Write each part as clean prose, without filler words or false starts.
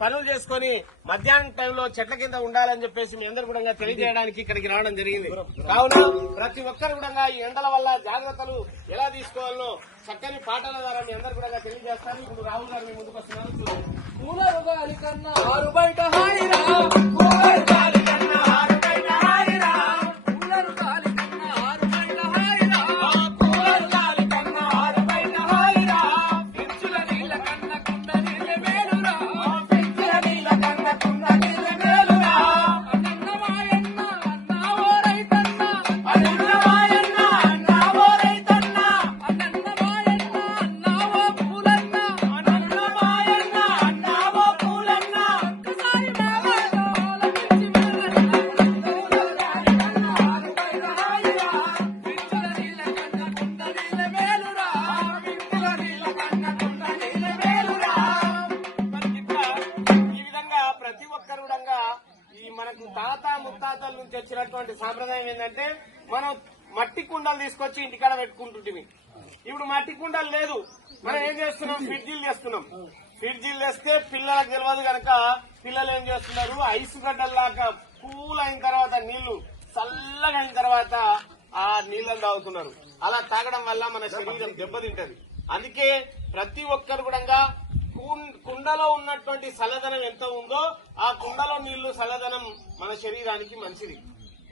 పనులు చేసుకుని మధ్యాహ్నం టైంలో చెట్ల కింద ఉండాలని చెప్పేసి మీ అందరు కూడా తెలియజేయడానికి ఇక్కడికి రావడం జరిగింది. కావున ప్రతి ఒక్కరు కూడా ఈ ఎండల వల్ల జాగ్రత్తలు ఎలా తీసుకోవాలో చక్కని పాటల ద్వారా మీ అందరు కూడా తెలియజేస్తారు. ఇప్పుడు రాహుల్ గారు మీ ముందుకు వస్తున్నారు. చూడండి. కూలరు గాలి కన్నా ఆరు బయట హాయిరా, కూలరు గాలి కన్నా ఆరు బయట హాయిరా, కూలరు గాలి కన్నా ఆరు బయట హాయిరా, కూలరు గాలి కన్నా ఆరు బయట హాయిరా, పెంచుల నీళ్ళ కన్నా కుండ నీళ్ళ మేలురా, పెంచుల నీళ్ళ కన్నా కుండ నీళ్ళ మేలురా, అన్నమాయన్న అన్నావో రైతన్న, అన్నమాయన్న అన్నావో రైతన్న, అన్నమాయన్న అన్నావో పూలన్న, అన్నమాయన్న అన్నావో పూలన్న, ఒక్కసారి మావాలో ఆలకించి వెళ్ళన్న, పెంచుల నీళ్ళ కన్నా కుండ నీళ్ళ మేలురా, పెంచుల నీళ్ళ కన్నా కుండ నీళ్ళ మేలురా. మరి ఇట్లా ఈ విధంగా ప్రతి ఒక్కరు కూడా ఈ మనకు తాత ముత్తాతల నుంచి వచ్చినటువంటి సాంప్రదాయం ఏంటంటే మనం మట్టి కుండలు తీసుకొచ్చి ఇంటికాడ పెట్టుకుంటుంటివి. ఇప్పుడు మట్టి కుండలు లేదు. మనం ఏం చేస్తున్నాం? ఫ్రిడ్జీలు చేస్తున్నాం. ఫ్రిడ్జీలు తెస్తే పిల్లలకు తెలియదు కనుక పిల్లలు ఏం చేస్తున్నారు? ఐస్ గడ్డల్లాగా కూల్ అయిన తర్వాత నీళ్లు చల్లగా అయిన తర్వాత ఆ నీళ్ళని తాగుతున్నారు. అలా తాగడం వల్ల మన శరీరం దెబ్బతింటది. అందుకే ప్రతి ఒక్కరు కూడా కుండలో ఉన్నటువంటి చల్లదనం ఎంత ఉందో ఆ కుండలో నీళ్లు చల్లదనం మన శరీరానికి మంచిది.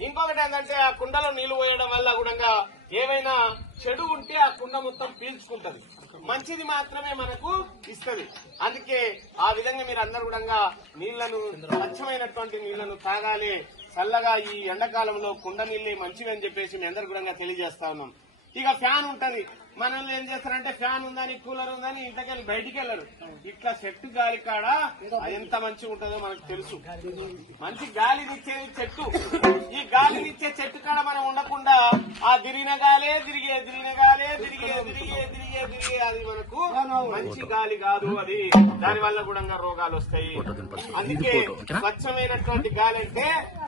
ఇంకొకటి ఏంటంటే ఆ కుండలో నీళ్లు పోయడం వల్ల కూడా ఏవైనా చెడు ఉంటే ఆ కుండ మొత్తం పీల్చుకుంటది, మంచిది మాత్రమే మనకు ఇస్తది. అందుకే ఆ విధంగా మీరు అందరు కూడా నీళ్లను స్వచ్ఛమైనటువంటి నీళ్లను తాగాలి. చల్లగా ఈ ఎండాకాలంలో కుండ నీళ్లే మంచివి అని చెప్పేసి మీ అందరు కూడా తెలియజేస్తా ఉన్నాం. ఇక ఫ్యాన్ ఉంటది. మనల్ని ఏం చేస్తారంటే ఫ్యాన్ ఉందని కూలర్ ఉందని ఇంటికెళ్ళి బయటికి వెళ్ళరు. ఇట్లా చెట్టు గాలి కాడ అది ఎంత మంచిగా ఉంటుందో మనకు తెలుసు. మంచి గాలినిచ్చేది చెట్టు. ఈ గాలినిచ్చే చెట్టు కాడ మనం ఉండకుండా ఆ తిరిగిన గాలే తిరిగే అది మనకు మంచి గాలి కాదు. అది దాని వల్ల కూడా రోగాలు వస్తాయి. అందుకే స్వచ్ఛమైనటువంటి గాలి అంటే